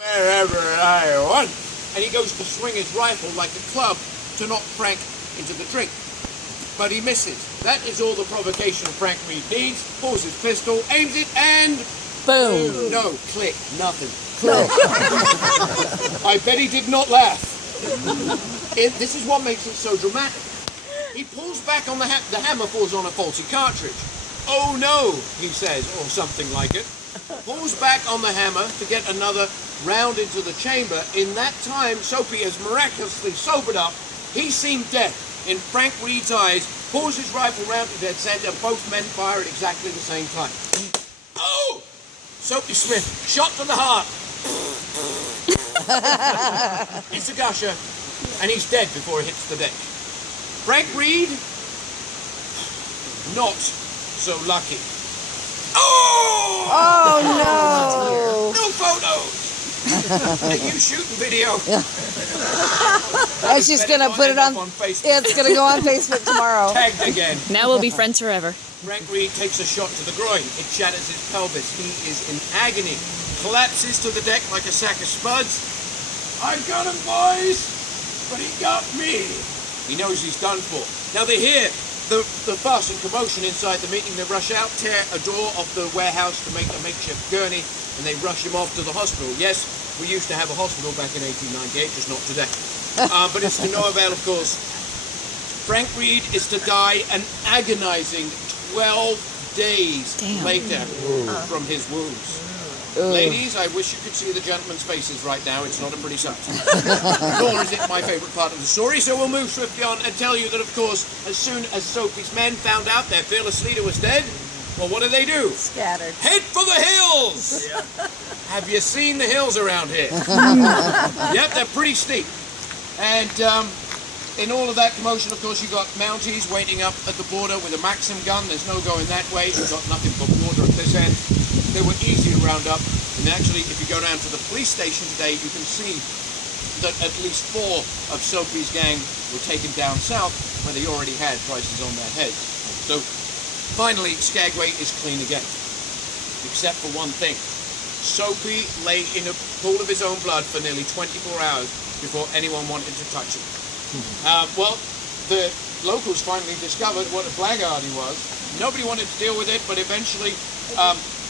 Wherever I want. And he goes to swing his rifle like a club to knock Frank into the drink. But he misses. That is all the provocation Frank Reed needs. Pulls his pistol, aims it, and... boom. No, click, nothing. Click. I bet he did not laugh. This is what makes it so dramatic. He pulls back on the hammer falls on a faulty cartridge. Oh no, he says, or something like it. Pulls back on the hammer to get another round into the chamber. In that time, Soapy has miraculously sobered up. He's seen death in Frank Reed's eyes, pulls his rifle round to dead center. Both men fire at exactly the same time. Oh! Soapy Smith, shot to the heart. It's a gusher, and he's dead before he hits the deck. Frank Reed, not so lucky. Oh! Oh No photos! Are you shooting video? no! And she's gonna put it on Facebook. Yeah, it's gonna go on Facebook tomorrow. Tagged again. Now we'll be friends forever. Frank Reed takes a shot to the groin. It shatters his pelvis. He is in agony. Collapses to the deck like a sack of spuds. I got him, boys! But he got me! He knows he's done for. Now they hear the fuss and commotion inside the meeting. They rush out, tear a door off the warehouse to make a makeshift gurney, and they rush him off to the hospital. Yes, we used to have a hospital back in 1898, just not today. But it's to no avail, of course. Frank Reed is to die an agonizing 12 days later from his wounds. Ladies, I wish you could see the gentlemen's faces right now. It's not a pretty sight. Nor is it my favourite part of the story, so we'll move swiftly on and tell you that, of course, as soon as Soapy's men found out their fearless leader was dead, well, what do? Scattered. Head for the hills! Yeah. Have you seen the hills around here? Yep, they're pretty steep. And in all of that commotion, of course, you've got Mounties waiting up at the border with a Maxim gun. There's no going that way. You've got nothing but water at this end. They were easy to round up. And actually, if you go down to the police station today, you can see that at least 4 of Soapy's gang were taken down south, where they already had prices on their heads. So finally, Skagway is clean again, except for one thing. Soapy lay in a pool of his own blood for nearly 24 hours before anyone wanted to touch him. Well, the locals finally discovered what a blackguard he was. Nobody wanted to deal with it, but eventually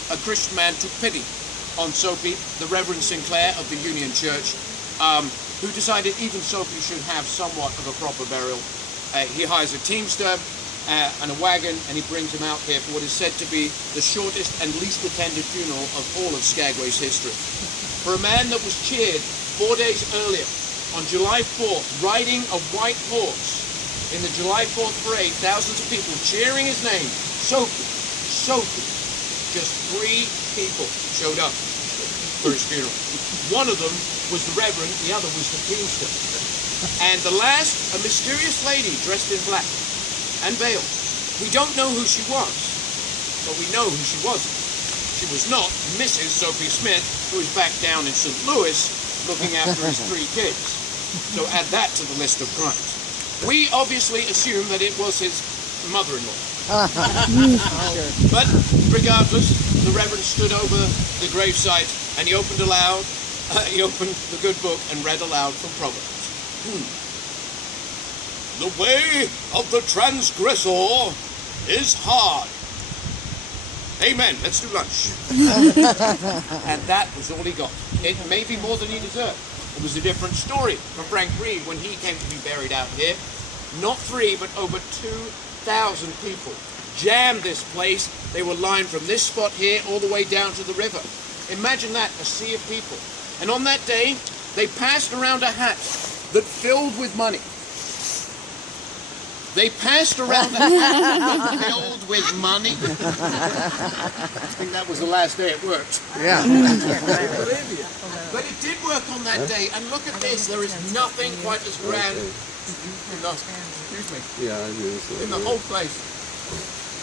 a Christian man took pity on Soapy, the Reverend Sinclair of the Union Church, who decided even Soapy should have somewhat of a proper burial. He hires a teamster and a wagon, and he brings him out here for what is said to be the shortest and least attended funeral of all of Skagway's history. For a man that was cheered 4 days earlier, on July 4th, riding a white horse in the July 4th parade, thousands of people cheering his name, Soapy, Soapy. Just 3 people showed up for his funeral. One of them was the Reverend, the other was the teamster. And the last, a mysterious lady dressed in black and veiled. We don't know who she was, but we know who she wasn't. She was not Mrs. Soapy Smith, who is back down in St. Louis looking after his 3 kids. So add that to the list of crimes. We obviously assume that it was his mother-in-law. But regardless, the Reverend stood over the gravesite and he opened aloud, he opened the good book and read aloud from Proverbs. The way of the transgressor is hard. Amen. Let's do lunch. And that was all he got. It may be more than he deserved. It was a different story from Frank Reed when he came to be buried out here. Not 3, but over 2,000 people jammed this place. They were lined from this spot here all the way down to the river. Imagine that, a sea of people. And on that day, they passed around a hat that filled with money. They passed around a hat filled with money. I think that was the last day it worked. Yeah. But it did work on that day. And look at this. There is nothing quite as grand in the, excuse me, in the whole place.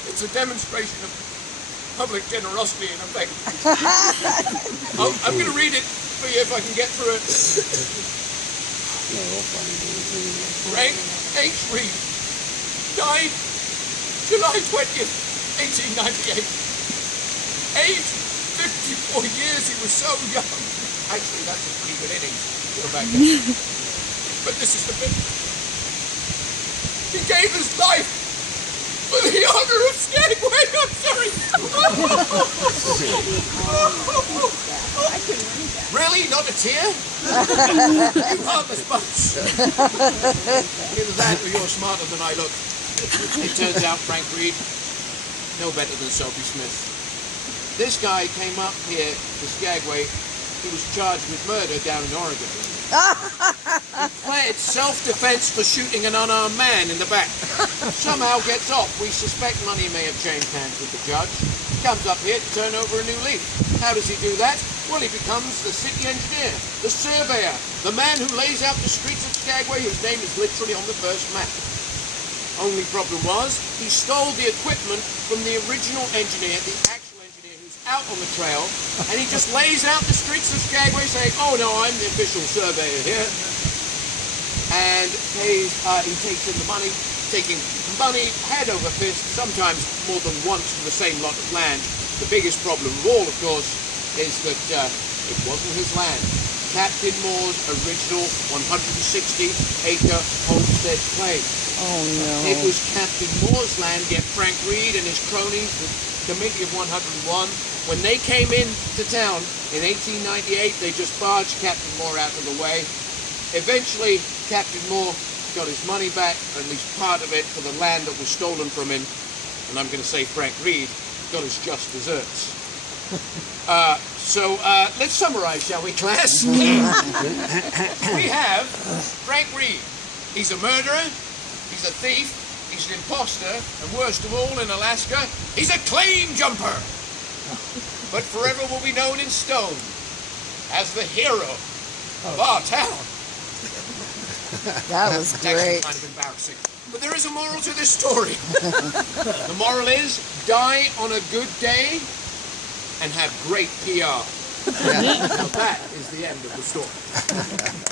It's a demonstration of public generosity and effect. I'm going to read it for you if I can get through it. Frank H. Reed died July 20th, 1898. Age 54 years, he was so young. Actually, that's a pretty good innings. Go back there. But this is the bit. He gave his life for the honor of Skagway. I'm sorry. Really? Not a tear? You heartless bunch. Either that or you're smarter than I look. It turns out Frank Reed, no better than Soapy Smith. This guy came up here to Skagway. He was charged with murder down in Oregon. He pled self-defense for shooting an unarmed man in the back. Somehow gets off. We suspect money may have changed hands with the judge. Comes up here to turn over a new leaf. How does he do that? Well, he becomes the city engineer, the surveyor, the man who lays out the streets of Skagway, whose name is literally on the first map. Only problem was, he stole the equipment from the original engineer, the actual engineer who's out on the trail, and he just lays out the streets of Skagway saying, oh no, I'm the official surveyor here. And he takes in the money, taking money head over fist, sometimes more than once for the same lot of land. The biggest problem of all, of course, is that it wasn't his land. Captain Moore's original 160-acre homestead claim. Oh no. It was Captain Moore's land, yet Frank Reed and his cronies, the Committee of 101, when they came into town in 1898, they just barged Captain Moore out of the way. Eventually, Captain Moore got his money back, or at least part of it, for the land that was stolen from him. And I'm going to say Frank Reed got his just desserts. So let's summarize, shall we, class? We have Frank Reed. He's a murderer, he's a thief, he's an imposter, and worst of all in Alaska, he's a claim jumper. But forever will be known in stone as the hero of our town. That was It's actually great. kind of embarrassing. But there is a moral to this story. The moral is, die on a good day and have great PR. Now that is the end of the story.